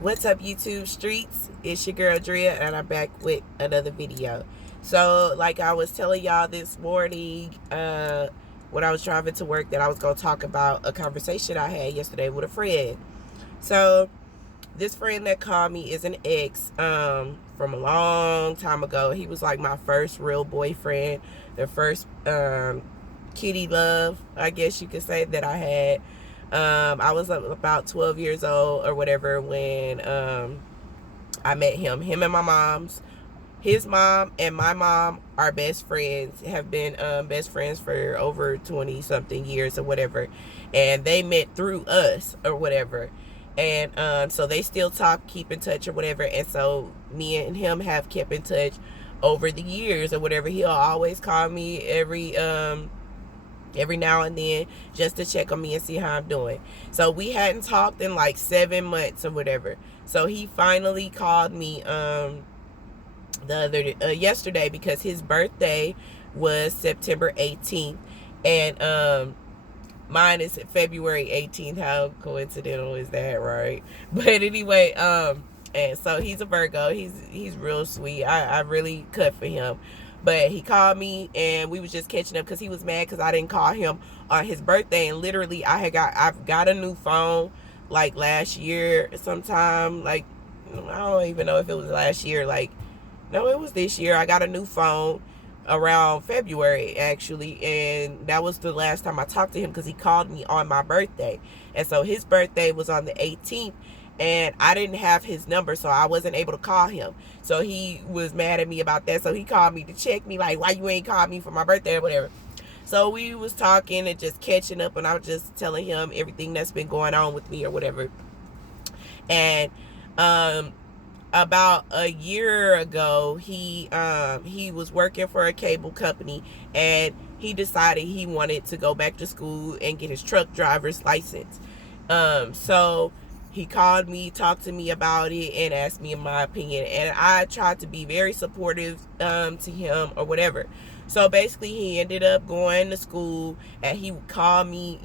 What's up, YouTube streets? It's your girl Drea, and I'm back with another video. So, like I was telling y'all this morning, when I was driving to work, that I was gonna talk about a conversation I had yesterday with a friend. So, this friend that called me is an ex, from a long time ago. He was like my first real boyfriend, the first kitty love, I guess you could say, that I had. I was about 12 years old or whatever when I met him. Him and my mom's, his mom and my mom are best friends, have been best friends for over 20 something years or whatever. And they met through us or whatever. And so they still talk, keep in touch or whatever. And so me and him have kept in touch over the years or whatever. He'll always call me every now and then just to check on me and see how I'm doing. So we hadn't talked in like 7 months or whatever. So he finally called me yesterday, because his birthday was September 18th, and mine is February 18th. How coincidental is that, right? But anyway, and so he's a Virgo. He's real sweet. I really cut for him. But he called me and we was just catching up because he was mad because I didn't call him on his birthday. And literally I've got a new phone like last year sometime. Like, I don't even know if it was last year. Like, no, it was this year. I got a new phone around February actually, and that was the last time I talked to him because he called me on my birthday. And so his birthday was on the 18th, and I didn't have his number, so I wasn't able to call him. So he was mad at me about that. So he called me to check me, like, why you ain't called me for my birthday or whatever. So we was talking and just catching up, and I was just telling him everything that's been going on with me or whatever. And about a year ago, he was working for a cable company, and he decided he wanted to go back to school and get his truck driver's license. So he called me, talked to me about it, and asked me my opinion. And I tried to be very supportive to him or whatever. So basically, he ended up going to school, and he would call me,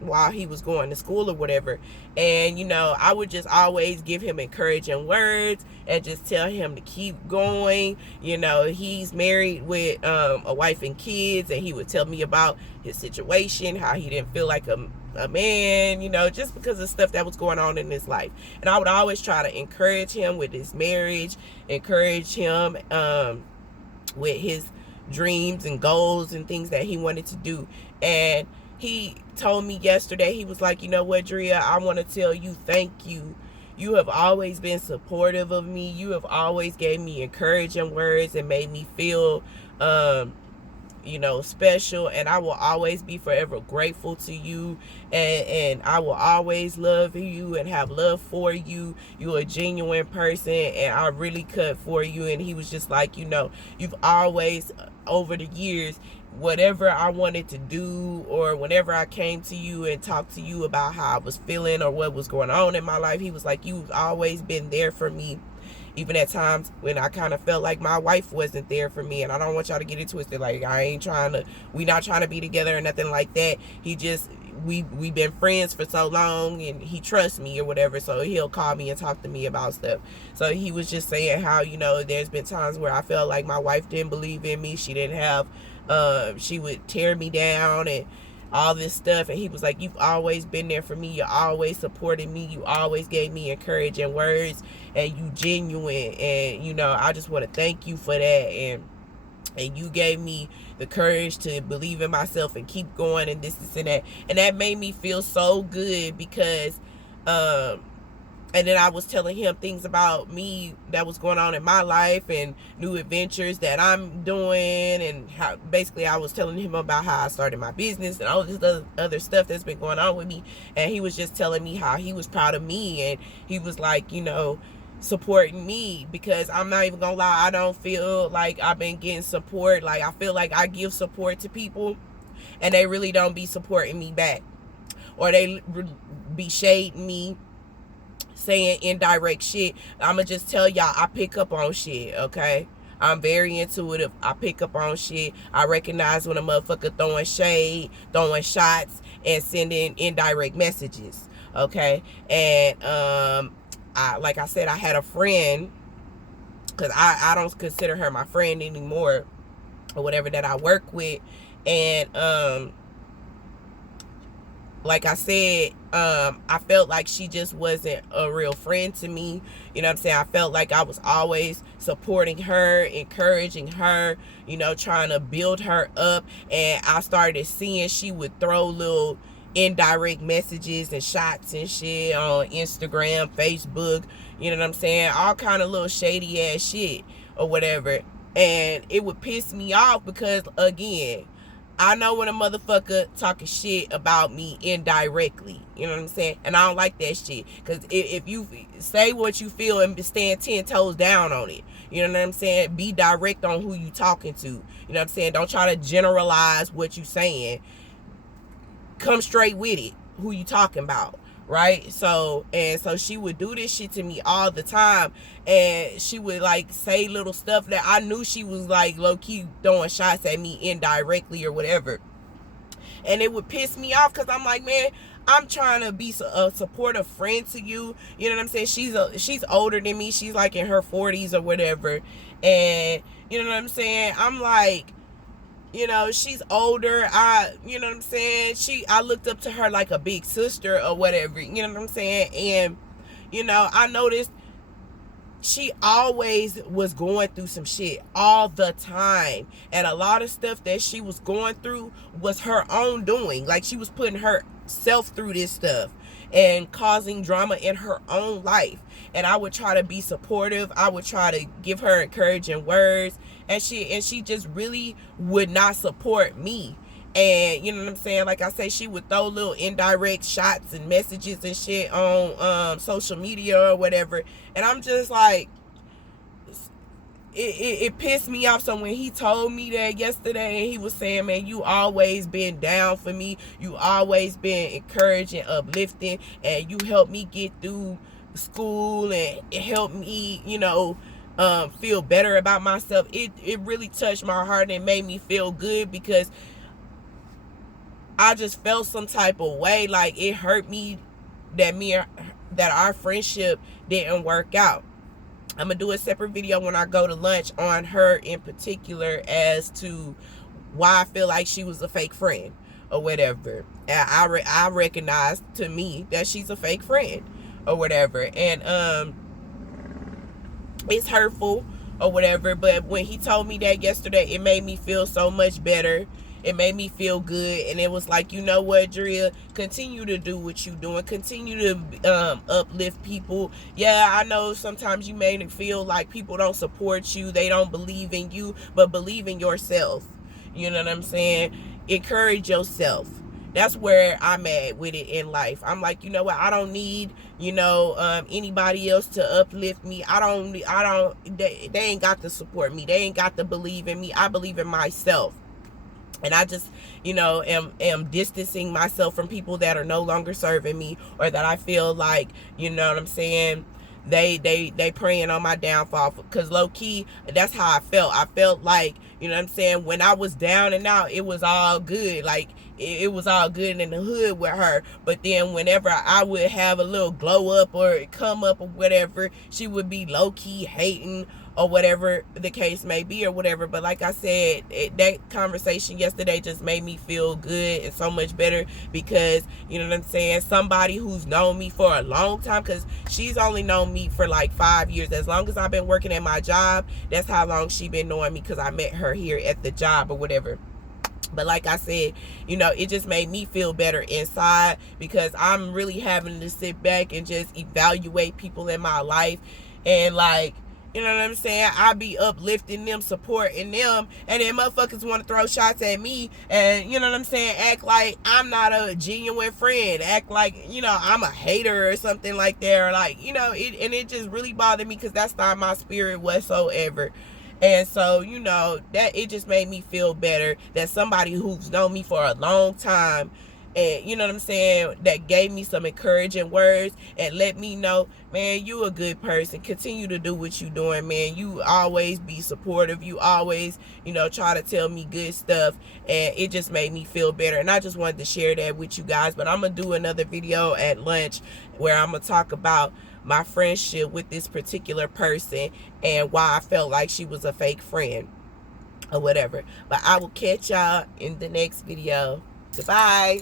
while he was going to school or whatever. And I would just always give him encouraging words and just tell him to keep going. He's married with a wife and kids, and he would tell me about his situation, how he didn't feel like a man, just because of stuff that was going on in his life. And I would always try to encourage him with his marriage, encourage him with his dreams and goals and things that he wanted to do. And he told me yesterday, he was like, you know what, Drea, I want to tell you thank you. You have always been supportive of me. You have always gave me encouraging words and made me feel special, and I will always be forever grateful to you, and I will always love you and have love for you. You're a genuine person, and I really cut for you. And he was just like, you've always, over the years, whatever I wanted to do, or whenever I came to you and talked to you about how I was feeling or what was going on in my life, he was like, you've always been there for me, even at times when I kind of felt like my wife wasn't there for me. And I don't want y'all to get it twisted. Like, we not trying to be together or nothing like that. He just, we've been friends for so long, and he trusts me or whatever. So he'll call me and talk to me about stuff. So he was just saying how, there's been times where I felt like my wife didn't believe in me. She didn't have, she would tear me down and all this stuff. And he was like, you've always been there for me. You always supported me. You always gave me encouraging words, and you genuine. And I just want to thank you for that. And you gave me the courage to believe in myself and keep going, and this and that. And that made me feel so good, because and then I was telling him things about me that was going on in my life, and new adventures that I'm doing, and how basically I was telling him about how I started my business and all this other stuff that's been going on with me. And he was just telling me how he was proud of me, and he was like, supporting me, because I'm not even gonna lie, I don't feel like I've been getting support. Like, I feel like I give support to people and they really don't be supporting me back, or they be shading me, saying indirect shit. I'ma just tell y'all, I pick up on shit, okay? I'm very intuitive. I pick up on shit. I recognize when a motherfucker throwing shade, throwing shots, and sending indirect messages. Okay. And like I said, I had a friend, because I don't consider her my friend anymore, or whatever, that I work with. And like I said, I felt like she just wasn't a real friend to me. You know what I'm saying? I felt like I was always supporting her, encouraging her, you know, trying to build her up. And I started seeing she would throw little indirect messages and shots and shit on Instagram, Facebook, you know what I'm saying? All kind of little shady ass shit or whatever. And it would piss me off because, again, I know when a motherfucker talking shit about me indirectly. You know what I'm saying? And I don't like that shit. Because if you say what you feel and stand 10 toes down on it, you know what I'm saying? Be direct on who you talking to. You know what I'm saying? Don't try to generalize what you saying. Come straight with it. Who you talking about? Right? So she would do this shit to me all the time. And she would like say little stuff that I knew she was like low-key throwing shots at me indirectly or whatever. And it would piss me off because I'm like, man, I'm trying to be a supportive friend to you. You know what I'm saying? She's older than me. She's like in her 40s or whatever. And you know what I'm saying? I'm like, you know, she's older. You know what I'm saying? I looked up to her like a big sister or whatever. You know what I'm saying? And, you know, I noticed she always was going through some shit all the time. And a lot of stuff that she was going through was her own doing. Like, she was putting herself through this stuff and causing drama in her own life. And I would try to be supportive. I would try to give her encouraging words. And she just really would not support me. And you know what I'm saying? Like I say, she would throw little indirect shots and messages and shit on social media or whatever. And I'm just like, it pissed me off. So when he told me that yesterday, and he was saying, man, you always been down for me. You always been encouraging, uplifting, and you helped me get through school, and it helped me, you know, feel better about myself. It really touched my heart and it made me feel good, because I just felt some type of way. Like, it hurt me that our friendship didn't work out. I'm gonna do a separate video when I go to lunch on her in particular, as to why I feel like she was a fake friend or whatever. And I recognize, to me, that she's a fake friend or whatever. And it's hurtful or whatever. But when he told me that yesterday, it made me feel so much better. It made me feel good. And it was like, you know what, Drea, continue to do what you doing. Continue to uplift people. Yeah, I know sometimes you may feel like people don't support you. They don't believe in you. But believe in yourself. You know what I'm saying? Encourage yourself. That's where I'm at with it in life. I'm like, you know what? I don't need, you know, anybody else to uplift me. They ain't got to support me. They ain't got to believe in me. I believe in myself. And I just, you know, am distancing myself from people that are no longer serving me, or that I feel like, you know what I'm saying, they praying on my downfall. Because low key, that's how I felt. I felt like, you know what I'm saying, when I was down and out, it was all good. Like, it was all good in the hood with her. But then whenever I would have a little glow up or come up or whatever, she would be low key hating or whatever the case may be or whatever. But like I said, that conversation yesterday just made me feel good and so much better, because, you know what I'm saying, somebody who's known me for a long time, because she's only known me for like 5 years. As long as I've been working at my job, that's how long she been knowing me, because I met her here at the job or whatever. But like I said, you know, it just made me feel better inside, because I'm really having to sit back and just evaluate people in my life. And like, you know what I'm saying, I be uplifting them, supporting them, and then motherfuckers want to throw shots at me, and you know what I'm saying, act like I'm not a genuine friend, act like, you know, I'm a hater or something like that, or like, you know, it just really bothered me, because that's not my spirit whatsoever. And so, you know, that it just made me feel better that somebody who's known me for a long time and you know what I'm saying, that gave me some encouraging words and let me know, man, you a good person. Continue to do what you doing, man. You always be supportive. You always, you know, try to tell me good stuff, and it just made me feel better. And I just wanted to share that with you guys. But I'm gonna do another video at lunch where I'm gonna talk about my friendship with this particular person and why I felt like she was a fake friend or whatever. But I will catch y'all in the next video. Goodbye.